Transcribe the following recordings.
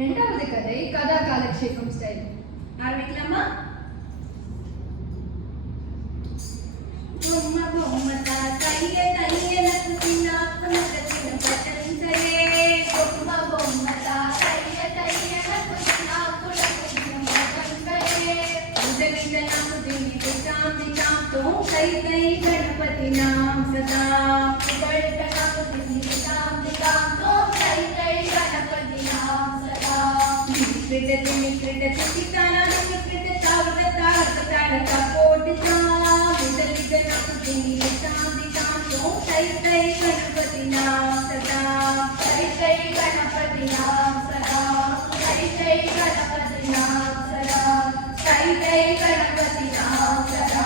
இரண்டாவது கதை கதா காலக்ஷேபம் ஸ்டைல். ஆரம்பிக்கலாமா? பொம்மை பொம்மத்தா கைய கையல குத்தினா குணக்கத்தின பட்டந்தலே. பொம்மை பொம்மத்தா கைய கையல குத்தினா குணக்கத்தின பட்டந்தலே. முதலிந்த நாம தினி தாம் தினாம் தோ கை கை गणपति नाम सदा. முதலிந்த நாம தினி தாம் தினாம் தோ கை கை गणपति नाम सदा. கிருடதி கிருடதி சித்தானா கிருடதி தாவத தாவத தாளத போடுதா. முதலிந்த நாம தினி தாம் தினாம் தோ கை கை गणपति नाम सदा. கை கை गणपति नाम सदा. கை கை गणपति नाम सदा. கை கை गणपति नाम सदा.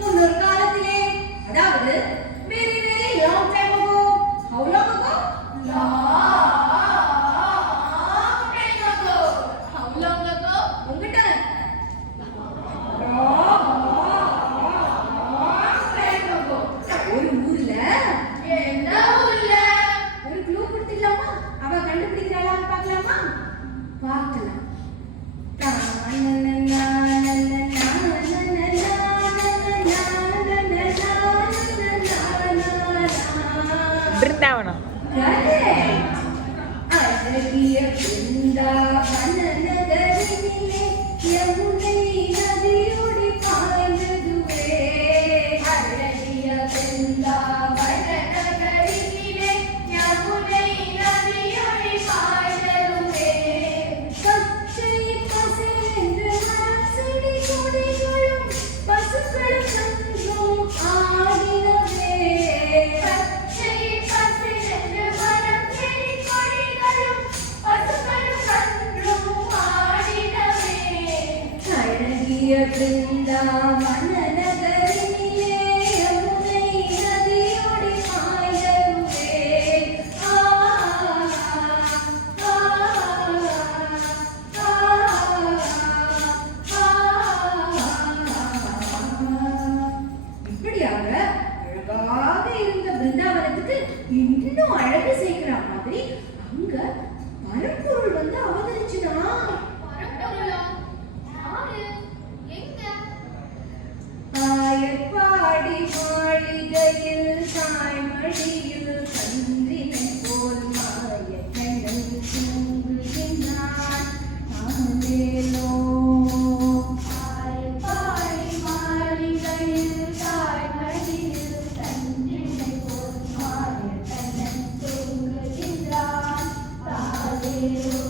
முன்னொரு காலத்திலே, அதாவது very very long time ago. How long ago? Long time ago. How long ago? உங்ககிட்ட time ago. ஒரு ஊர்ல, என்ன ஊர்ல? ஒரு க்ளூ கொடுத்துடலாமா? அவ கண்டுபிடிக்கிறாளான்னு பார்க்கலாமா? பார்க்கலாம். பிருந்தாவனம். அழகிய பிருந்தாவன நகரினிலே யமுனை நதியோடி பாய்ந்ததுவே. அழகிய பிருந்தாவன நகரினிலே யமுனை நதியோடி பாய்ந்ததுவே. பச்சை பசேன்று மரச்செடி கொடிகளும் பசுக்களும் கன்றும் ஆடினவே. பச்சை பசேன்று மரச்செடி கொடிகளும் பசுக்களும் கன்றும் ஆடினவே. அழகிய பிருந்தாவன நகரினிலே யமுனை நதியோடி பாய்ந்ததுவே. இப்படியாக அழகாக இருந்த பிருந்தாவனத்துக்கு இன்னும் அழகு சேர்க்கிற மாதிரி அங்க பரம்பொருள் வந்து அவதரிச்சுதான். ஆயப்பாடி மாளிகையில் தாய்மடியில் கன்றினை போல் மாய கண்ணன் தூங்குகின்றான். ஆலேலோ. ஆயப்பாடி மாளிகையில் தாய்மடியில் கன்றினை போல் மாய கண்ணன் தூங்குகின்றான். ஆலேலோ.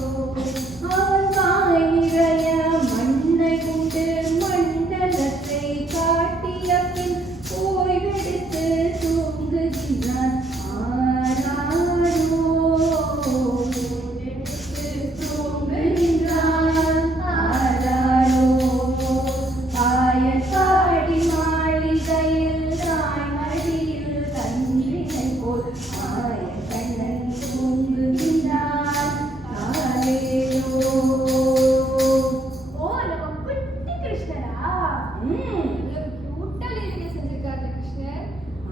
அவன் வாய் நிறைய மண்ணை உண்டு மண்டலத்தை காட்டிய பின் ஓய்வெடுத்து தூங்குகின்றான். ஆராரோ. ஓய்வெடுத்து தூங்குகின்றான். ஆராரோ. ஆயப்பாடி மாளிகையில் தாய்மடியில் கன்றினை போல் மாய கண்ணன் தூங்குகின்றான். ஆலேலோ. ஓ, நம்ம குட்டி கிருஷ்ணரா?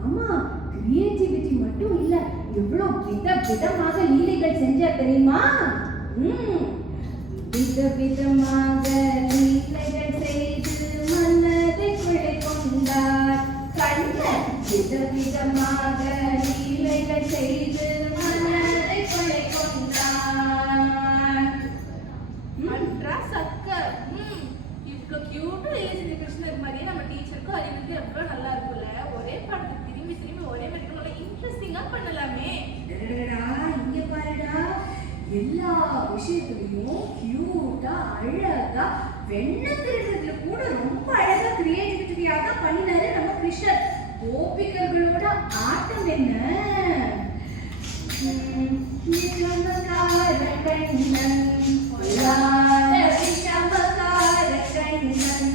ஆமா, கிரியேட்டிவிட்டி மட்டும் இல்ல, எவ்வளவு விதவிதமாக லீலைகள் செஞ்சார் தெரியுமா? விதவிதமாக லீலைகள் செய்து மனதை கொள்ளை கொண்டார் கண்ணன். விதவிதமாக லீலைகள் செய்து மனதை கொள்ளை கொண்டார். அல்ட்ரா சக்கர். இவ்வளோ கியூட்டா ஏசி கிருஷ்ணர் மாதிரியே நம்ம டீச்சருக்கும் அறிவுறுத்தி எவ்வளோ நல்லா இருக்கும்ல. ஒரே பாடத்தை திரும்பி திரும்பி ஒரே மாதிரி நல்லா இன்ட்ரெஸ்டிங்கா பண்ணலாமே. இங்க பாருடா, எல்லா விஷயத்துலயும் கியூட்டா அழகா வெண்ண திருடுறதுல கூட ரொம்ப அழகா கிரியேட்டிவிட்டியா தான் பண்ணினாரு நம்ம கிருஷ்ணர். கோபிகர்களோட ஆட்டம் என்ன? விஷமகார கண்ணன் பொல்லாத விஷமகார கண்ணன்.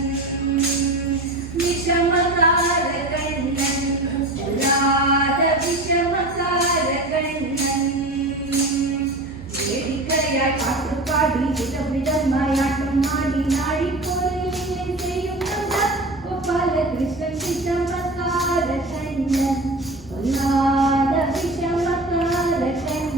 விஷமகார கண்ணன் பொல்லாத விஷமகார கண்ணன். வேடிக்கையாய் பாட்டு பாடி விதவிதமாய் ஆட்டம் ஆடி நாடி போய் செய்யும் கோபால கிருஷ்ணன் விஷமகார கண்ணன் பொல்லாத விஷமகார கண்ணன்.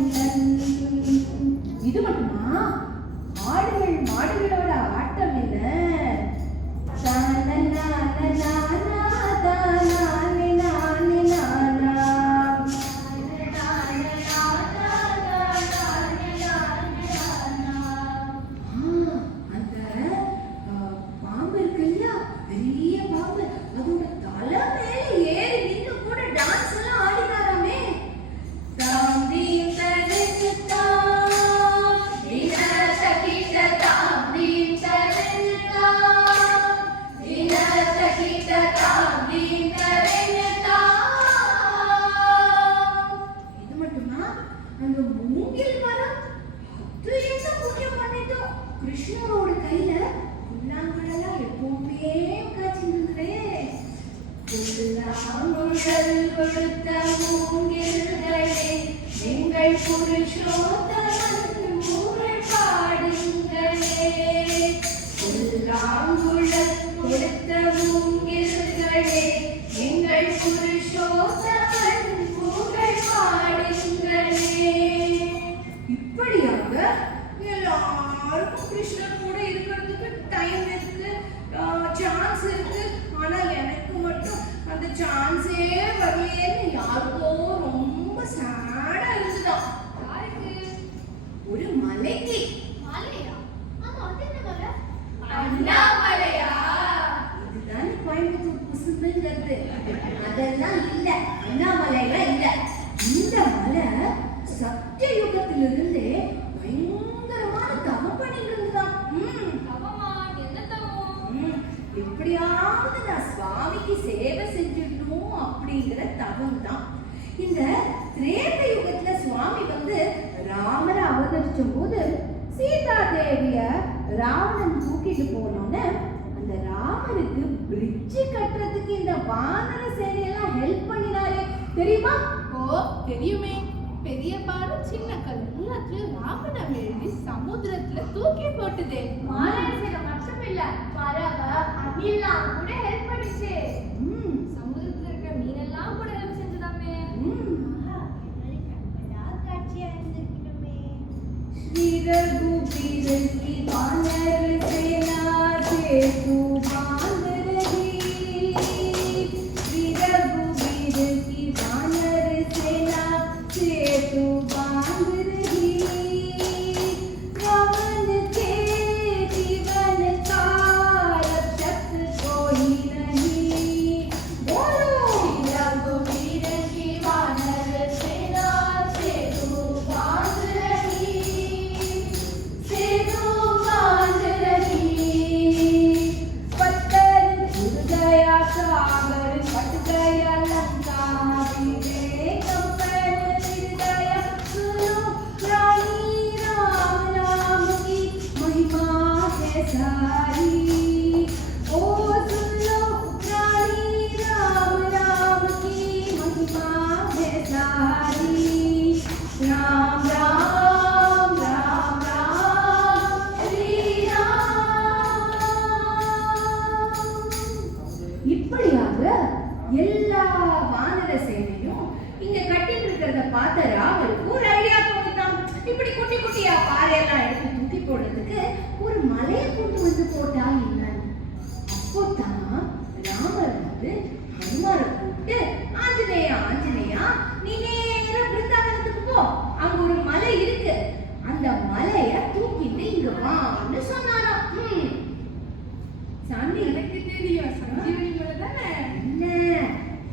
புல்லாங்குழல் கொடுத்த மூங்கில்களே எங்கள் புருஷோத்தமன் புகழ் பாடுங்களே. புல்லாங்குழல் கொடுத்த மூங்கில்களே எங்கள் புருஷோத்தமன் புகழ் பாடுங்களே. இப்படியாக எல்லாருக்கும் கிருஷ்ணன் கூட இருக்கிறதுக்கு டைம் இருக்கு, சான்ஸ் இருக்கு. ஆனா எனக்கு மட்டும் அந்த சான்ஸே வரலையேன்னு யாருக்கோ ரொம்ப சேடா இருந்துதான். யாருக்கு? ஒரு மலைக்கு. மலையா? ஆமா, அது என்ன மலை? அண்ணாமலையா? இதுதான் கோயம்புத்தூர் குசும்புங்கிறது. அதெல்லாம் இல்ல, அண்ணாமலைலாம் இல்ல. இந்த மலை சத்திய யுகத்திலிருந்தே பயங்கரமான தவம் பண்ணிட்டு இருந்துதான். தவமா? என்ன தவம்? எப்படியாவது நான் சுவாமிக்கு சேவை செஞ்சிடணும் அப்படிங்கிற தவம் தான். இந்த திரேத யுகத்துல சுவாமி வந்து ராமரை அவதரிச்ச போது சீதா தேவிய ராவணன் தூக்கிட்டு போனோன்னு அந்த ராமருக்கு பிரிட்ஜ் கட்டுறதுக்கு இந்த வானர சேனையெல்லாம் ஹெல்ப் பண்ணினாரே, தெரியுமா? ஓ, தெரியுமே. பெரிய பாரு சின்ன கல் எல்லாத்தையும் ராமனம் எழுதி சமுத்திரத்துல தூக்கி போட்டுதே. மாநகர மட்டும் இல்ல, பறவ அணிலாம் கூட ஹெல்ப் பண்ணிச்சு. சமுதிரத்துல இருக்க மீனெல்லாம் கூட ஹெல்ப் செஞ்சுதாமே. காட்சியா இருந்திருக்கணுமே. श्री रघुबीर की वानर सेना सेतु बांध रही। श्री रघुबीर की वानर सेना सेतु बांध रही। रावण के जीवन का रक्षक कोई नहीं। बोलो रघुवीर की वानर सेना सेतु बांध रही, सेतु बांध रही। पत्थर छूट गया सागर, फट गया लंका, वीरे कंपन मिट गया। सुनो रानी राम नाम की महिमा है सारी। ओ सुन लो रानी राम नाम की महिमा है सारी। राम राम राम राम श्री राम। இப்படியாக எல்லா வானர சேனையும் இங்க கட்டிட்டு இருக்கிறத பார்த்த ராமருக்கு ஒரு ஐடியா தோணுதான். இப்படி குட்டி குட்டியா பாறையெல்லாம் எடுத்து தூக்கி போடுறதுக்கு ஒரு மலையை கொண்டு வந்து போட்டா என்னன்னு. அப்போதான் ராமர் வந்து ஹனுமாரை கூப்பிட்டு, ஆஞ்சநேயா ஆஞ்சநேயா, நீ நேரா பிருந்தாவனத்துக்கு போ, அங்க ஒரு மலை இருக்கு, அந்த மலைய தூக்கிட்டு இங்க வான்னு சொன்னாராம். சாமி, எனக்கு தெரியும், சஞ்சீவனி மலை தானே. என்ன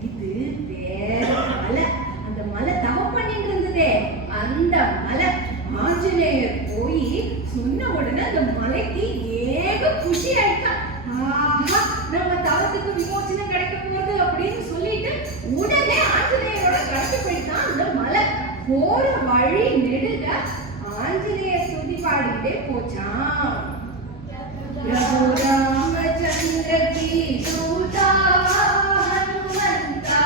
இது வேற மலை? அந்த மலை தவம் பண்ணிட்டு இருந்ததே அந்த மலை. ஆஞ்சநேயர் போய் சொன்ன உடனே அந்த மலைக்கு ஏக குஷி ஆயிட்டா. ஆஹா, நம்ம தவத்துக்கு விமோசனம் கிடைக்க போகுது அப்படின்னு சொல்லிட்டு உடனே ஆஞ்சநேயரோட கடந்து போயிட்டான் அந்த மலை. போற வழி நெடுக ஆஞ்சநேயர் துதி பாடிக்கிட்டே போச்சான். प्रभु रामचंद्र की दूता हनुमंता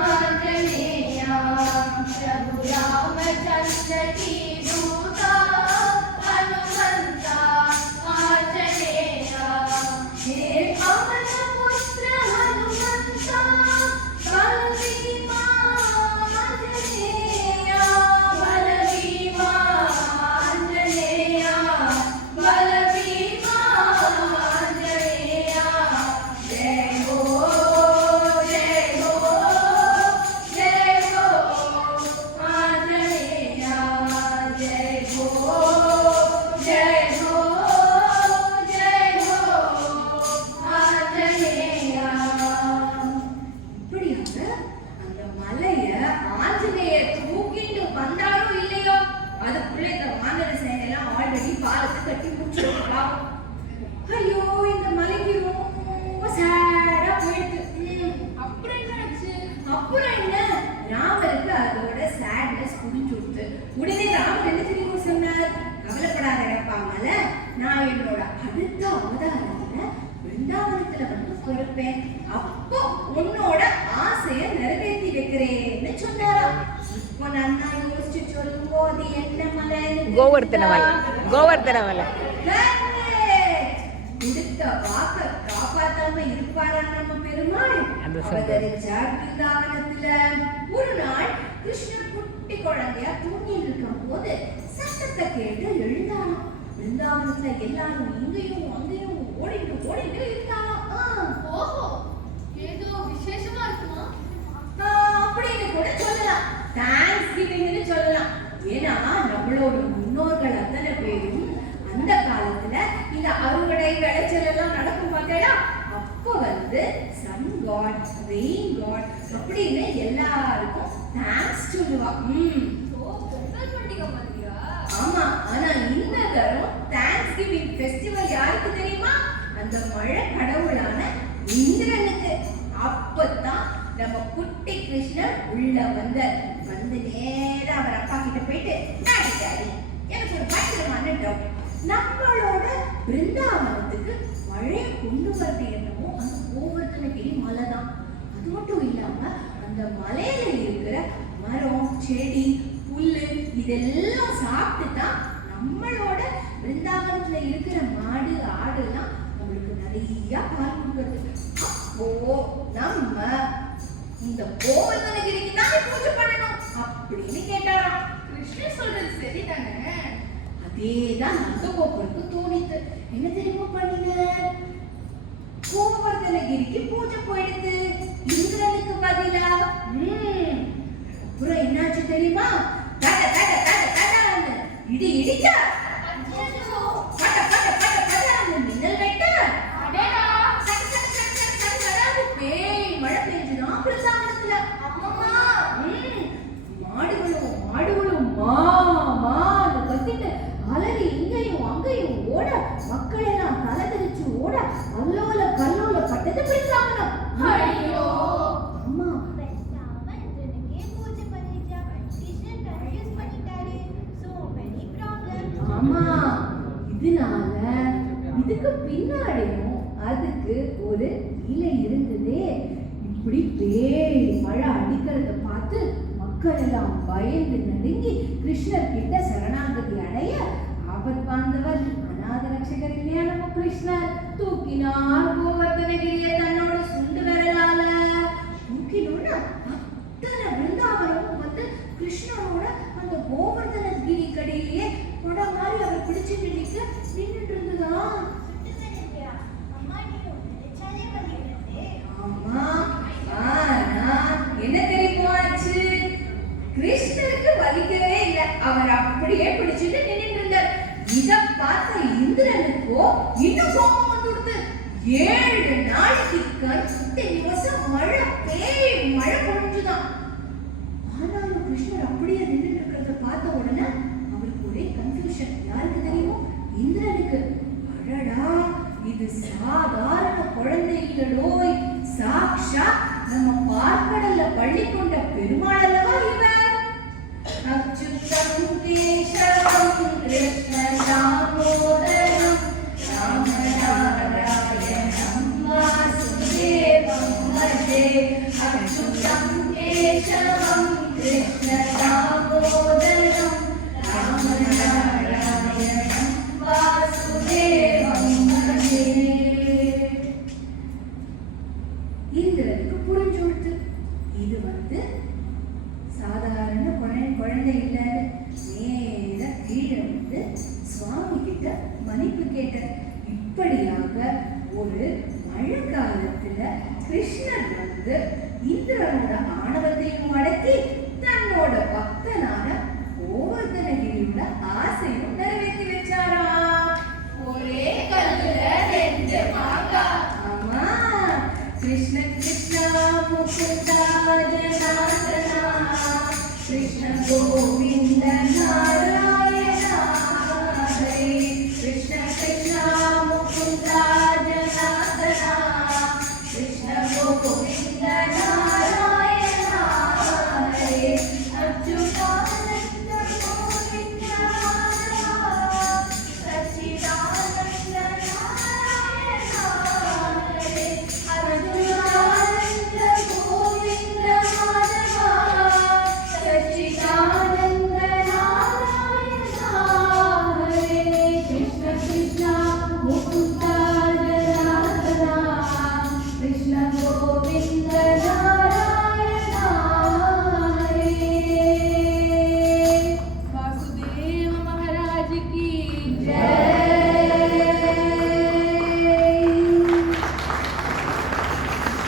आंजनेया। प्रभु रामचंद्र की दूता हनुमंता आंजनेया। हे पवन पुत्र हनुमंता बलभीमा आंजनेया। बलभीमा आंजनेया, बलभीमा आंजनेया। जय हो आंजनेया, जय हो आंजनेया। இப்படியாக அந்த மலைய ஆஞ்சநேயர் தூக்கிட்டு வந்தாலும் இல்லையோ, அதுக்குள்ள இந்த வானர சேனையெல்லாம் ஆல்ரெடி பாலத்தை கட்டி முடிச்சிருக்கலாம். ஐயோ, இந்த மலைக்கு ரொம்ப சேடா போயிடுது. அப்புறம் என்ன ஆச்சு? அப்புறம் என்ன, ராமருக்கு அதோட சேட்னஸ் புரிஞ்சுடுது. உடனே ராமர் என்ன தெரியுமா சொன்னார்? கவலைப்படாதப்பா மலை, நான் என்னோட அடுத்த அவதாரத்துல பிருந்தாவனத்துல வந்து பிறப்பேன், அப்போ உன்னோட ஆசைய நிறைவேற்றி வைக்கிறேன்னு சொன்னாராம். இப்போ நான் யோசிச்சு சொல்லும்போ அது என்ன மலை? கோவர்த்தன மலை. கோவர்த்தன மலை. கொடுத்த வாக்க காப்பாத்தாம இருப்பாரா நம்ம பெருமாள்? அவதரிச்சார் பிருந்தாவனத்துல. ஒரு நாள் கிருஷ்ணர் குட்டி குழந்தையா தூங்கிட்டு இருக்கும் போது சத்தத்தை கேட்டு எழுந்தாலும். பிருந்தாவனத்துல எல்லாரும் இங்கேயும் அங்கேயும் ஓடிட்டு இருந்தாலும். ஓஹோ, ஏதோ விசேஷமா இருக்குமா அப்படின்னு கூட சொல்லலாம். தேங்க்ஸ் கிவிங்னு சொல்லலாம். ஏன்னா நம்மளோட முன்னோர்கள் அத்தனை பேரும் அந்த காலத்துல இந்த அறுவடை விளைச்சல் எல்லாம் நடக்கும் பார்த்தா, அப்போ வந்து சன் காட், ரெயின் காட் அப்படின்னு எல்லாருக்கும் தேங்க்ஸ் சொல்லுவா. பொங்கல் பண்டிகை மாதிரியா? ஆமா, ஆனா இந்த தரம் தேங்க்ஸ் கிவிங் ஃபெஸ்டிவல் யாருக்கு தெரியுமா? அந்த மழை கடவுளான இந்திரனுக்கு. அப்பதான் நம்ம குட்டி கிருஷ்ணர் உள்ள வந்து நேரா அவர் அப்பா கிட்ட போயிட்டு, டாடி டாடி எனக்கு ஒரு பயங்கரமான டவுட். நம்மளோட பிருந்தாவனத்துக்கு மழையை கொண்டு வரது என்னமோ அந்த கோவர்த்தனகிரி மலை தான். அது மட்டும் இல்லாம அந்த மலையில இருக்கிற மரம், செடி, புல்லு இதெல்லாம் சாப்பிட்டு தான் நம்மளோட பிருந்தாவனத்துல இருக்கிற மாடு, ஆடு எல்லாம் நம்மளுக்கு நிறைய பால் கொடுக்கறது. அப்போ நம்ம இந்த கோவர்த்தனகிரிக்கு தான் பூஜை பண்ணணும் அப்படின்னு கேட்டாராம். கிருஷ்ணர் சொல்றது சரிதானே? அதேதான் நந்தகோபருக்கு தோணித்து. என்ன தெரியுமா பண்ணின? கோவர்த்தனகிரிக்கு பூஜை போயிடுது இந்திரனுக்கு பதிலா. அப்புறம் என்னாச்சு தெரியுமா? தட தட தட தடன்னு இடி இடிச்சா, பட பட பட படன்னு மின்னல் வெட்ட, சட சட சட சட சடன்னு பேய் மழை பெய்ஞ்சுதான் பிருந்தாவனத்துல. அம்மம்மா, மாடுகளும் மான்னு கத்திட்டு அலறி இங்கேயும் அங்கேயும் ஓட, மக்கள் எல்லாம் தலைதெறிச்சு ஓட, அல்லோல கல்லோல பட்டது பிருந்தாவனம். ஐயோ, அம்மா ஆமா, இதனால இதுக்கு பின்னாடியும் அதுக்கு ஒரு இலை இருந்ததே. இப்படி பேய் மழை அடிக்கிறத பார்த்து மக்கள் எல்லாம் பயந்து நடுங்கி கிருஷ்ணர் கிட்ட சரணாகதி அடைய, ஆபத் பாந்தவர் அநாத ரட்சகர் இல்லையா நம்ம கிருஷ்ணர், தூக்கினார் கோவர்த்தனகிரியை தன்னோட சுண்டு விரலால. தூக்கினோன்னா அத்தனை பிருந்தாவனமும் வந்து கிருஷ்ணரோட அந்த கோவர்த்தனகிரி கடையிலேயே கொடை மாதிரி அவர் பிடிச்சிட்டு நின்றுட்டு இருந்ததா. ஆமா, ஆனா என்ன தெரியுமா ஆச்சு? கிருஷ்ணருக்கு வலிக்கவே இல்லை. அவர் அப்படியே பிடிச்சிட்டு நின்றுட்டு இருந்தார். இத பார்த்த இந்திரனுக்கோ இன்னும் கோபம் வந்துடுது. 7 நாளைக்கு கண்டினியூஸா மழை பொழிஞ்சுதான். ஆனாலும் கிருஷ்ணர் அப்படியே நின்றுட்டு இருக்கிறத பார்த்த உடனே அவருக்கு ஒரே கன்ஃபியூஷன். யாருக்கு தெரியுமோ? இந்திரனுக்கு. அடடா, இது சாதாரண குழந்தை இல்லடோய், சாக்ஷா நம்ம பார்க்கடல்ல பள்ளி கொண்ட பெருமாள் அல்லவா இவர். அச்சுதம் கேசவம் கிருஷ்ண தாமோதரம் ராமநாராயணம் வாசுதேவம் பஜே. அச்சுதம் கேசவம் கிருஷ்ண தாமோதரம் ராமநாராயணம் வாசுதேவம் பஜே. இந்திரனுக்கு புரிஞ்சுடுத்து இது வந்து சாதாரண குழந்தை இல்ல. நேர கீழே வந்து சுவாமி கிட்ட மன்னிப்பு கேட்டார். இப்படியாக ஒரு மழை காலத்துல கிருஷ்ணர் வந்து இந்திரனோட ஆணவத்தையும் அடக்கி தன்னோட பக்தனான கோவர்த்தனகிரியோட ஆசையும் நிறைவேற்றி வச்சாரா. ஒரே கல்லுல 2 மாங்காய். ஆமா, கிருஷ்ண கிருஷ்ணா முகுந்தா ஜனார்தனா, கிருஷ்ண கோவிந்த நாராயணா ஹரே. கிருஷ்ண கிருஷ்ணா முகுந்தா ஜனார்தனா, கிருஷ்ண கோவிந்த நாராயணா ஹரே. அச்சுதானந்த கோவிந்த மாதவா, சச்சிதானந்த நாராயணா की जय।